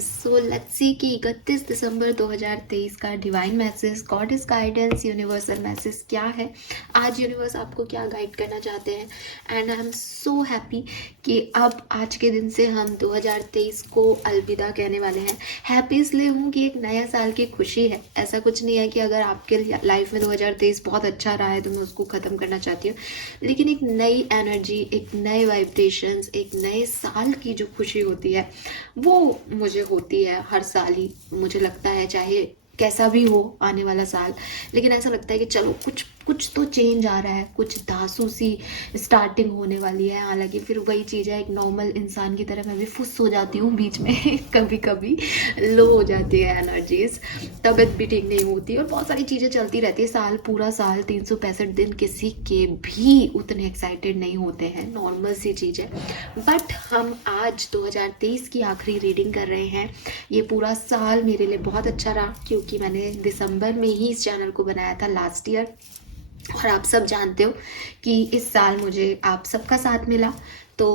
So let's see कि 31 दिसंबर 2023 का divine message, goddess guidance, universal message क्या है। आज यूनिवर्स आपको क्या गाइड करना चाहते हैं। And I am so happy कि अब आज के दिन से हम 2023 को अलविदा कहने वाले हैं। हैप्पी इसलिए हूँ कि एक नया साल की खुशी है। ऐसा कुछ नहीं है कि अगर आपके लाइफ में 2023 बहुत अच्छा रहा है तो मैं उसको ख़त्म करना चाहती हूँ, लेकिन एक नई एनर्जी, एक नए वाइब्रेशंस, एक नए साल की जो खुशी होती है वो मुझे होती है हर साल ही। मुझे लगता है चाहे कैसा भी हो आने वाला साल, लेकिन ऐसा लगता है कि चलो कुछ कुछ तो चेंज आ रहा है, कुछ दासू सी स्टार्टिंग होने वाली है। हालांकि फिर वही चीज़ है, एक नॉर्मल इंसान की तरह मैं भी फुस हो जाती हूँ बीच में कभी कभी लो हो जाती है एनर्जीज, तबीयत भी ठीक नहीं होती और बहुत सारी चीज़ें चलती रहती है। साल पूरा साल 365 दिन किसी के भी उतने एक्साइटेड नहीं होते हैं, नॉर्मल सी चीज़ है। बट हम आज 2023 की आखिरी रीडिंग कर रहे हैं। ये पूरा साल मेरे लिए बहुत अच्छा रहा क्योंकि मैंने दिसंबर में ही इस चैनल को बनाया था लास्ट ईयर, और आप सब जानते हो कि इस साल मुझे आप सबका साथ मिला। तो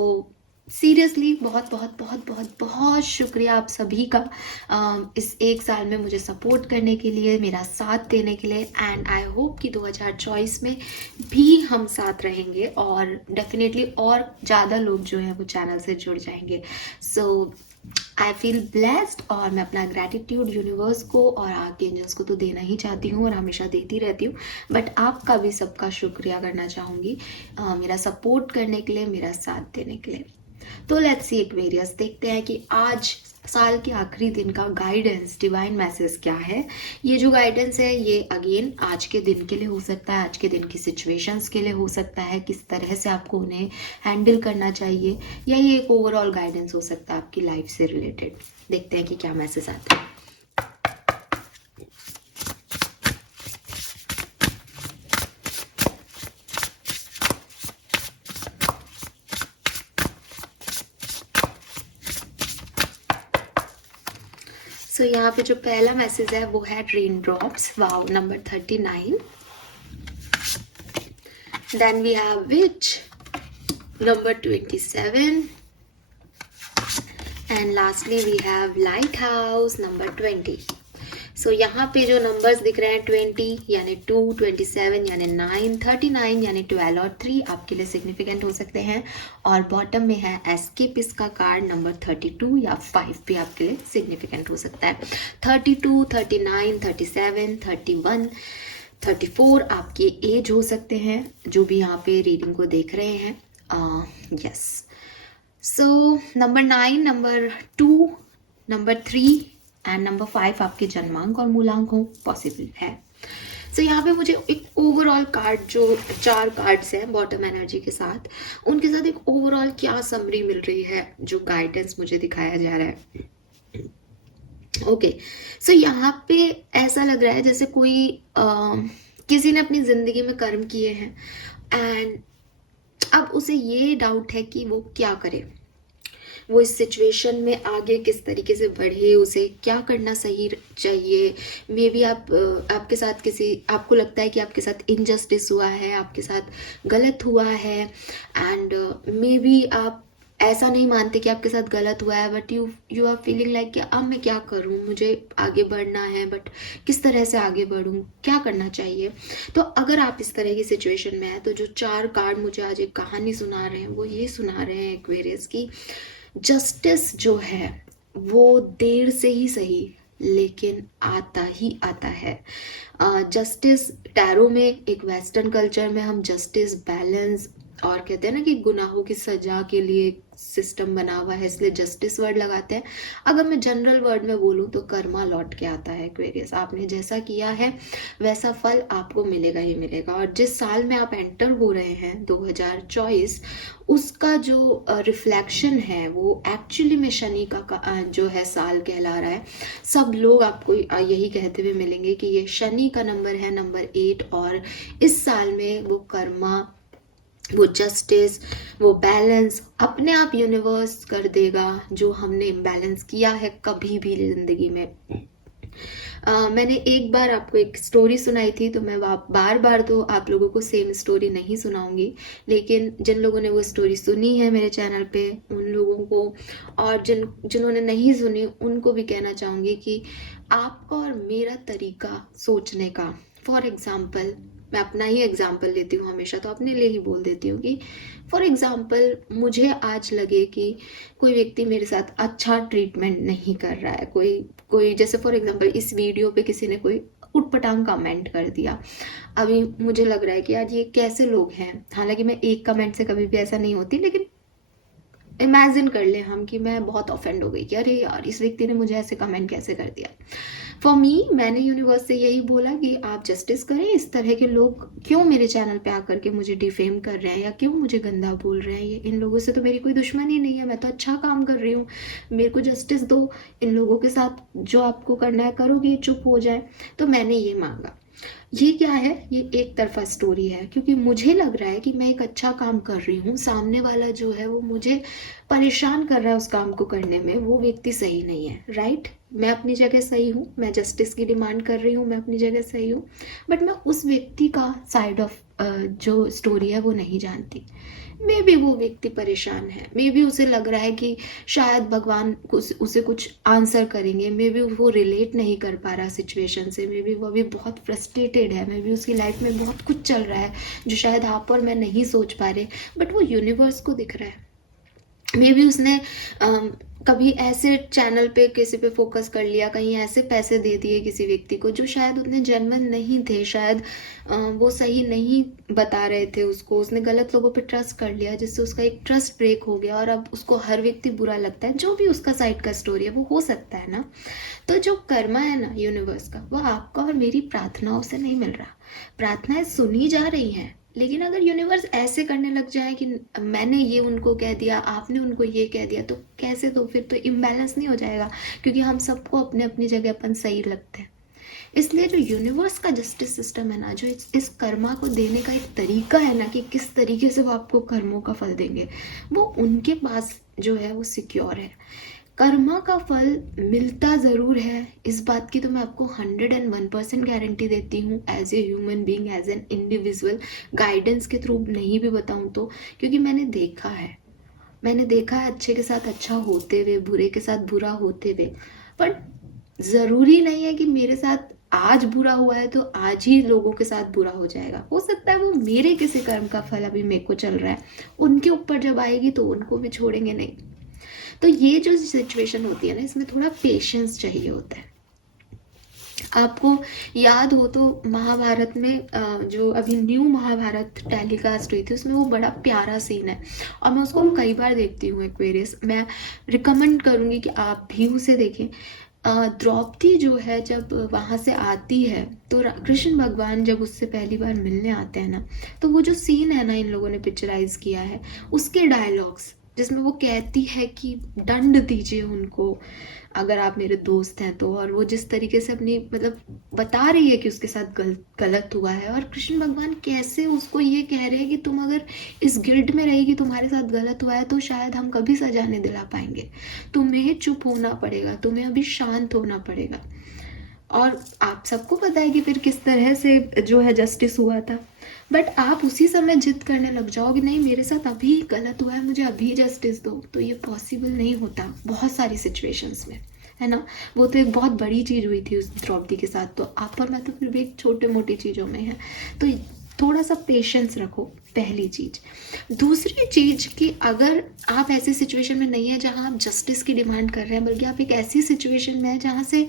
सीरियसली बहुत बहुत बहुत बहुत बहुत शुक्रिया आप सभी का इस एक साल में मुझे सपोर्ट करने के लिए, मेरा साथ देने के लिए। एंड आई होप कि 2024 में भी हम साथ रहेंगे और डेफिनेटली और ज़्यादा लोग जो हैं वो चैनल से जुड़ जाएंगे। सो आई फील ब्लेस्ड और मैं अपना ग्रैटिट्यूड यूनिवर्स को और आर्कएंजल्स को तो देना ही चाहती हूँ और हमेशा देती रहती हूँ, बट आपका भी सबका शुक्रिया करना चाहूँगी मेरा सपोर्ट करने के लिए, मेरा साथ देने के लिए। तो लेट्स सी एक्वेरियस, देखते हैं कि आज साल के आखिरी दिन का गाइडेंस, डिवाइन मैसेज क्या है। ये जो गाइडेंस है ये अगेन आज के दिन के लिए हो सकता है, आज के दिन की सिचुएशंस के लिए हो सकता है, किस तरह से आपको उन्हें हैंडल करना चाहिए, या ये एक ओवरऑल गाइडेंस हो सकता है आपकी लाइफ से रिलेटेड। देखते हैं कि क्या मैसेज आता है। सो यहाँ पे जो पहला मैसेज है वो है rain drops, wow, number 39। Then we have witch, number 27, and lastly we have lighthouse, number 20। So यहाँ पे जो नंबर्स दिख रहे हैं 20 यानी 2, 27 यानी 9, 39 यानी 12 और 3 आपके लिए सिग्निफिकेंट हो सकते हैं। और बॉटम में है एस्केपिस्ट का कार्ड नंबर 32 या 5 भी आपके लिए सिग्निफिकेंट हो सकता है। 32, 39, 37, 31, 34 आपके एज हो सकते हैं जो भी यहाँ पे रीडिंग को देख रहे हैं। Yes, so number 9, number 2, number 3 and number 5 आपके जन्मांक और मूलांक हो पॉसिबल है। सो यहाँ पे मुझे एक ओवरऑल कार्ड, जो 4 कार्ड्स हैं बॉटम एनर्जी के साथ, उनके साथ एक ओवरऑल क्या समरी मिल रही है, जो गाइडेंस मुझे दिखाया जा रहा है। ओके, सो यहाँ पे ऐसा लग रहा है जैसे कोई किसी ने अपनी जिंदगी में कर्म किए हैं एंड अब उसे ये डाउट है कि वो क्या करे, वो इस सिचुएशन में आगे किस तरीके से बढ़े, उसे क्या करना सही चाहिए। मे बी आपके साथ आपको लगता है कि आपके साथ इनजस्टिस हुआ है, आपके साथ गलत हुआ है, एंड मे बी आप ऐसा नहीं मानते कि आपके साथ गलत हुआ है, but you are feeling like कि अब मैं क्या करूं, मुझे आगे बढ़ना है, बट किस तरह से आगे बढ़ूं, क्या करना चाहिए। तो अगर आप इस तरह की सिचुएशन में हैं तो जो 4 कार्ड मुझे आज एक कहानी सुना रहे हैं वो ये सुना रहे हैं एक्वेरियस की जस्टिस जो है वो देर से ही सही लेकिन आता ही आता है। जस्टिस टैरो में, एक वेस्टर्न कल्चर में हम जस्टिस, बैलेंस और कहते हैं ना कि गुनाहों की सजा के लिए सिस्टम बना हुआ है, इसलिए जस्टिस वर्ड लगाते हैं। अगर मैं जनरल वर्ड में बोलूँ तो कर्मा लौट के आता है एक्वेरियस, आपने जैसा किया है वैसा फल आपको मिलेगा ही मिलेगा। और जिस साल में आप एंटर हो रहे हैं 2024, उसका जो रिफ्लेक्शन है वो एक्चुअली में शनि का जो है साल कहला रहा है। सब लोग आपको यही कहते हुए मिलेंगे कि ये शनि का नंबर है, नंबर 8, और इस साल में वो कर्मा, वो जस्टिस, वो बैलेंस अपने आप यूनिवर्स कर देगा जो हमने इम्बैलेंस किया है कभी भी जिंदगी में। मैंने एक बार आपको एक स्टोरी सुनाई थी, तो मैं बार बार तो आप लोगों को सेम स्टोरी नहीं सुनाऊंगी, लेकिन जिन लोगों ने वो स्टोरी सुनी है मेरे चैनल पे उन लोगों को, और जिन्होंने नहीं सुनी उनको भी कहना चाहूँगी कि आपका और मेरा तरीका सोचने का, फॉर एग्ज़ाम्पल मैं अपना ही एग्जाम्पल लेती हूँ हमेशा, तो अपने लिए ही बोल देती हूँ कि फॉर एग्जाम्पल मुझे आज लगे कि कोई व्यक्ति मेरे साथ अच्छा ट्रीटमेंट नहीं कर रहा है, कोई कोई जैसे फॉर एग्जाम्पल इस वीडियो पे किसी ने कोई उटपटांग कमेंट कर दिया, अभी मुझे लग रहा है कि यार ये कैसे लोग हैं, हालांकि मैं एक कमेंट से कभी भी ऐसा नहीं होती, लेकिन इमेजिन कर ले हम कि मैं बहुत ऑफेंड हो गई कि अरे यार इस व्यक्ति ने मुझे ऐसे कमेंट कैसे कर दिया। फॉर मी, मैंने यूनिवर्स से यही बोला कि आप जस्टिस करें, इस तरह के लोग क्यों मेरे चैनल पे आकर के मुझे डिफेम कर रहे हैं या क्यों मुझे गंदा बोल रहे हैं, ये इन लोगों से तो मेरी कोई दुश्मनी नहीं है, मैं तो अच्छा काम कर रही हूँ, मेरे को जस्टिस दो, इन लोगों के साथ जो आपको करना है करोगे, चुप हो जाए। तो मैंने ये मांगा। ये क्या है, ये एक तरफा स्टोरी है, क्योंकि मुझे लग रहा है कि मैं एक अच्छा काम कर रही हूँ, सामने वाला जो है वो मुझे परेशान कर रहा है उस काम को करने में, वो व्यक्ति सही नहीं है, राइट। मैं अपनी जगह सही हूँ, मैं जस्टिस की डिमांड कर रही हूँ, मैं अपनी जगह सही हूँ, बट मैं उस व्यक्ति का साइड ऑफ जो स्टोरी है वो नहीं जानती। मे बी वो व्यक्ति परेशान है, मे बी उसे लग रहा है कि शायद भगवान उसे कुछ आंसर करेंगे, मे बी वो रिलेट नहीं कर पा रहा सिचुएशन से, मे बी वो अभी बहुत फ्रस्ट्रेटेड है, मे बी उसकी लाइफ में बहुत कुछ चल रहा है जो शायद आप और मैं नहीं सोच पा रहे, बट वो यूनिवर्स को दिख रहा है। मे बी उसने कभी ऐसे चैनल पे किसी पे फोकस कर लिया, कहीं ऐसे पैसे दे दिए किसी व्यक्ति को जो शायद उतने जेन्युइन नहीं थे, शायद वो सही नहीं बता रहे थे उसको, उसने गलत लोगों पे ट्रस्ट कर लिया जिससे उसका एक ट्रस्ट ब्रेक हो गया और अब उसको हर व्यक्ति बुरा लगता है, जो भी उसका साइड का स्टोरी है वो हो सकता है ना। तो जो कर्मा है ना यूनिवर्स का, वो आपका और मेरी प्रार्थनाओं से नहीं मिल रहा, प्रार्थनाएं सुनी जा रही हैं, लेकिन अगर यूनिवर्स ऐसे करने लग जाए कि मैंने ये उनको कह दिया, आपने उनको ये कह दिया, तो कैसे, तो फिर तो इम्बैलेंस नहीं हो जाएगा, क्योंकि हम सबको अपने अपनी जगह अपन सही लगते हैं। इसलिए जो यूनिवर्स का जस्टिस सिस्टम है ना, जो इस कर्मा को देने का एक तरीका है ना, कि किस तरीके से वो आपको कर्मों का फल देंगे, वो उनके पास जो है वो सिक्योर है। कर्मा का फल मिलता ज़रूर है, इस बात की तो मैं आपको 101% गारंटी देती हूँ, as a human being, as an individual, guidance के थ्रू नहीं भी बताऊँ तो, क्योंकि मैंने देखा है अच्छे के साथ अच्छा होते हुए, बुरे के साथ बुरा होते हुए। पर ज़रूरी नहीं है कि मेरे साथ आज बुरा हुआ है तो आज ही लोगों के साथ बुरा हो जाएगा, हो सकता है वो मेरे किसी कर्म का फल अभी मेरे को चल रहा है, उनके ऊपर जब आएगी तो उनको भी छोड़ेंगे नहीं। तो ये जो सिचुएशन होती है ना, इसमें थोड़ा पेशेंस चाहिए होता है। आपको याद हो तो महाभारत में जो अभी न्यू महाभारत टेलीकास्ट हुई थी, उसमें वो बड़ा प्यारा सीन है और मैं उसको कई बार देखती हूँ एक्वेरियस, मैं रिकमेंड करूँगी कि आप भी उसे देखें। द्रौपदी जो है जब वहाँ से आती है तो कृष्ण भगवान जब उससे पहली बार मिलने आते हैं ना, तो वो जो सीन है ना इन लोगों ने पिक्चराइज किया है, उसके डायलॉग्स जिसमें वो कहती है कि दंड दीजिए उनको अगर आप मेरे दोस्त हैं तो, और वो जिस तरीके से अपनी मतलब बता रही है कि उसके साथ गलत हुआ है, और कृष्ण भगवान कैसे उसको ये कह रहे हैं कि तुम अगर इस गिल्ट में रहेगी तुम्हारे साथ गलत हुआ है तो शायद हम कभी सजा नहीं दिला पाएंगे, तुम्हें चुप होना पड़ेगा, तुम्हें अभी शांत होना पड़ेगा। और आप सबको पता है कि फिर किस तरह से जो है जस्टिस हुआ था, बट आप उसी समय जिद करने लग जाओगे नहीं मेरे साथ अभी गलत हुआ है, मुझे अभी जस्टिस दो, तो ये पॉसिबल नहीं होता बहुत सारी सिचुएशंस में, है ना। वो तो एक बहुत बड़ी चीज़ हुई थी उस द्रौपदी के साथ, तो आप और मैं तो फिर भी एक छोटे मोटी चीज़ों में है, तो थोड़ा सा पेशेंस रखो, पहली चीज़। दूसरी चीज़ कि अगर आप ऐसी सिचुएशन में नहीं है जहाँ आप जस्टिस की डिमांड कर रहे हैं, बल्कि आप एक ऐसी सिचुएशन में है जहाँ से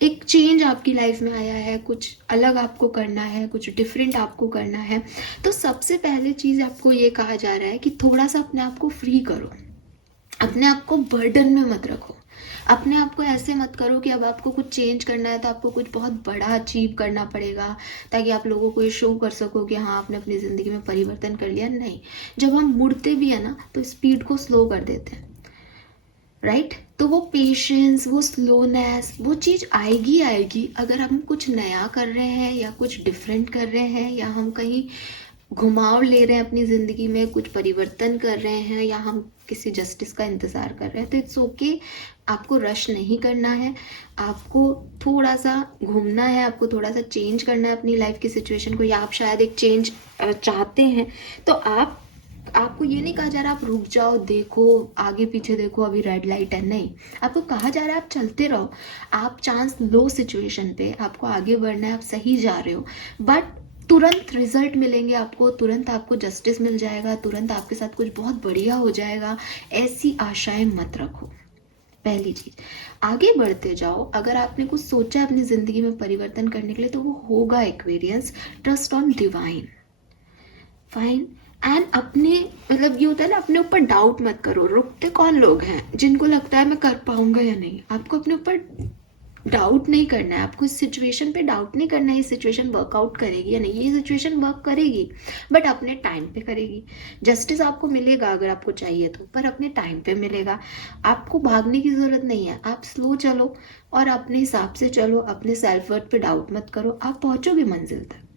एक चेंज आपकी लाइफ में आया है, कुछ अलग आपको करना है, कुछ डिफरेंट आपको करना है, तो सबसे पहले चीज़ आपको ये कहा जा रहा है कि थोड़ा सा अपने आप को फ्री करो, अपने आप को बर्डन में मत रखो, अपने आप को ऐसे मत करो कि अब आपको कुछ चेंज करना है तो आपको कुछ बहुत बड़ा अचीव करना पड़ेगा ताकि आप लोगों को ये शो कर सको कि हाँ आपने अपनी ज़िंदगी में परिवर्तन कर लिया। नहीं, जब हम मुड़ते भी है ना तो स्पीड को स्लो कर देते हैं, राइट। तो वो पेशेंस, वो स्लोनेस, वो चीज़ आएगी अगर हम कुछ नया कर रहे हैं या कुछ डिफरेंट कर रहे हैं, या हम कहीं घुमाव ले रहे हैं अपनी ज़िंदगी में, कुछ परिवर्तन कर रहे हैं, या हम किसी जस्टिस का इंतज़ार कर रहे हैं, तो इट्स ओके। आपको रश नहीं करना है, आपको थोड़ा सा घूमना है, आपको थोड़ा सा चेंज करना है अपनी लाइफ की सिचुएशन को, या आप शायद एक चेंज चाहते हैं, तो आपको ये नहीं कहा जा रहा आप रुक जाओ, देखो आगे पीछे देखो अभी रेड लाइट है, नहीं, आपको कहा जा रहा है आप चलते रहो, आप चांस लो सिचुएशन पे, आपको आगे बढ़ना है, आप सही जा रहे हो, बट तुरंत रिजल्ट मिलेंगे आपको, तुरंत आपको जस्टिस मिल जाएगा, तुरंत आपके साथ कुछ बहुत बढ़िया हो जाएगा, ऐसी आशाएं मत रखो। पहली चीज, आगे बढ़ते जाओ। अगर आपने कुछ सोचा है अपनी जिंदगी में परिवर्तन करने के लिए तो वो होगा Aquarians. Trust on divine, fine. And अपने मतलब ये होता है ना, अपने ऊपर डाउट मत करो। रुकते कौन लोग हैं जिनको लगता है मैं कर पाऊंगा या नहीं। आपको अपने ऊपर डाउट नहीं करना है, आपको इस सिचुएशन पे डाउट नहीं करना है ये सिचुएशन वर्कआउट करेगी या नहीं। ये सिचुएशन वर्क करेगी बट अपने टाइम पे करेगी। जस्टिस आपको मिलेगा अगर आपको चाहिए तो, पर अपने टाइम पे मिलेगा। आपको भागने की ज़रूरत नहीं है, आप स्लो चलो और अपने हिसाब से चलो, अपने सेल्फ वर्थ पे डाउट मत करो, आप पहुंचोगे मंजिल तक।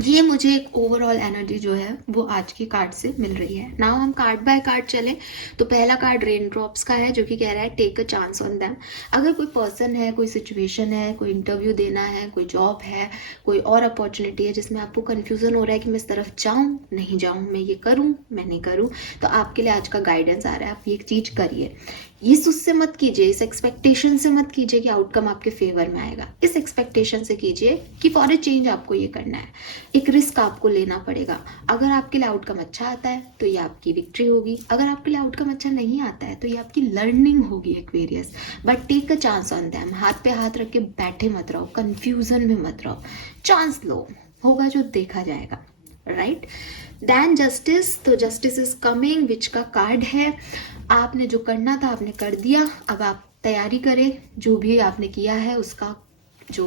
ये मुझे एक ओवरऑल एनर्जी जो है वो आज की कार्ड से मिल रही है। नाउ हम कार्ड बाय कार्ड चलें तो पहला कार्ड रेन ड्रॉप्स का है जो कि कह रहा है take a chance on them. अगर कोई पर्सन है, कोई सिचुएशन है, कोई इंटरव्यू देना है, कोई जॉब है, कोई और अपॉर्चुनिटी है जिसमें आपको कन्फ्यूजन हो रहा है कि मैं इस तरफ जाऊँ नहीं जाऊँ, मैं ये करूँ मैं नहीं करूँ, तो आपके लिए आज का गाइडेंस आ रहा है, आप ये चीज़ करिए। इस उससे मत कीजिए, इस एक्सपेक्टेशन से मत कीजिए कि आउटकम आपके फेवर में आएगा। इस एक्सपेक्टेशन से कीजिए कि फॉर ए चेंज आपको ये करना है, एक रिस्क आपको लेना पड़ेगा। अगर आपके लिए आउटकम अच्छा आता है तो ये आपकी विक्ट्री होगी, अगर आपके लिए आउटकम अच्छा नहीं आता है तो ये आपकी लर्निंग होगी Aquarius. But take a chance on them. हाथ पे हाथ रख के बैठे मत रहो, कंफ्यूजन में मत रहो, चांस लो, होगा जो देखा जाएगा, राइट। दैन जस्टिस, तो जस्टिस इज कमिंग विच का कार्ड है। आपने जो करना था आपने कर दिया, अब आप तैयारी करें, जो भी आपने किया है उसका जो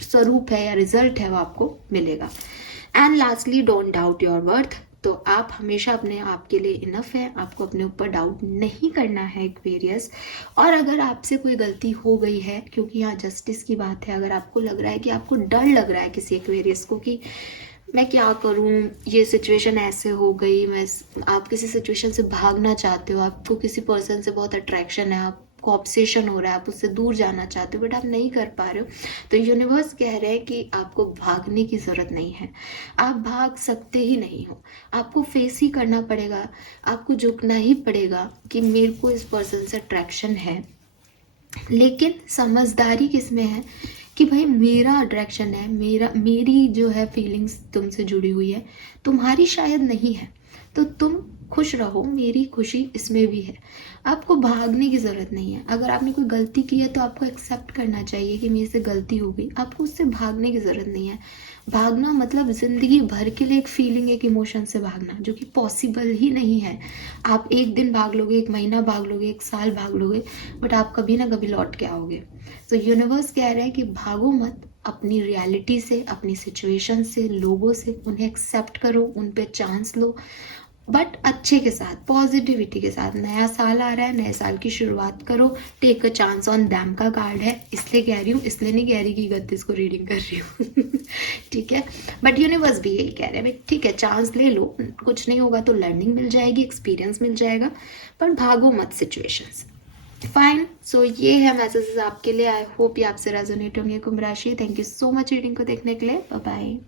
स्वरूप है या रिजल्ट है वो आपको मिलेगा। And lastly, don't doubt your worth. तो आप हमेशा अपने आप के लिए इनफ है, आपको अपने ऊपर डाउट नहीं करना है एक्वेरियस। और अगर आपसे कोई गलती हो गई है, क्योंकि यहाँ जस्टिस की बात है, अगर आपको लग रहा है कि आपको डर लग रहा है किसी एक्वेरियस को कि मैं क्या करूं, ये सिचुएशन ऐसे हो गई, आप किसी सिचुएशन से भागना चाहते हो, आपको किसी पर्सन से बहुत अट्रैक्शन है, आपको ऑब्सेशन हो रहा है, आप उससे दूर जाना चाहते हो बट आप नहीं कर पा रहे हो, तो यूनिवर्स कह रहे हैं कि आपको भागने की ज़रूरत नहीं है, आप भाग सकते ही नहीं हो। आपको फेस ही करना पड़ेगा, आपको झुकना ही पड़ेगा कि मेरे को इस पर्सन से अट्रैक्शन है। लेकिन समझदारी किस में है कि भाई मेरा अट्रैक्शन है, मेरी जो है फीलिंग्स तुमसे जुड़ी हुई है, तुम्हारी शायद नहीं है, तो तुम खुश रहो, मेरी खुशी इसमें भी है। आपको भागने की ज़रूरत नहीं है। अगर आपने कोई गलती की है तो आपको एक्सेप्ट करना चाहिए कि मेरे से गलती हो गई, आपको उससे भागने की ज़रूरत नहीं है। भागना मतलब ज़िंदगी भर के लिए एक फीलिंग, एक इमोशन से भागना, जो कि पॉसिबल ही नहीं है। आप एक दिन भाग लोगे, एक महीना भाग लोगे, एक साल भाग लोगे, बट आप कभी ना कभी लौट के आओगे। तो यूनिवर्स कह रहा है कि भागो मत, अपनी रियलिटी से, अपनी सिचुएशन से, लोगों से, उन्हें एक्सेप्ट करो, उन पे चांस लो, बट अच्छे के साथ, पॉजिटिविटी के साथ। नया साल आ रहा है, नए साल की शुरुआत करो। Take a chance on them का कार्ड है, इसलिए कह रही हूँ, इसलिए नहीं कह रही कि 31 को रीडिंग कर रही हूँ ठीक है, बट यूनिवर्स भी यही कह रहे हैं, ठीक है चांस ले लो, कुछ नहीं होगा तो लर्निंग मिल जाएगी, एक्सपीरियंस मिल जाएगा, पर भागो मत सिचुएशंस। फाइन, सो ये है मैसेजेस आपके लिए। आई होप ये आपसे रेजोनेट होंगे कुंभ राशि। Thank you so much reading को देखने के लिए। Bye bye.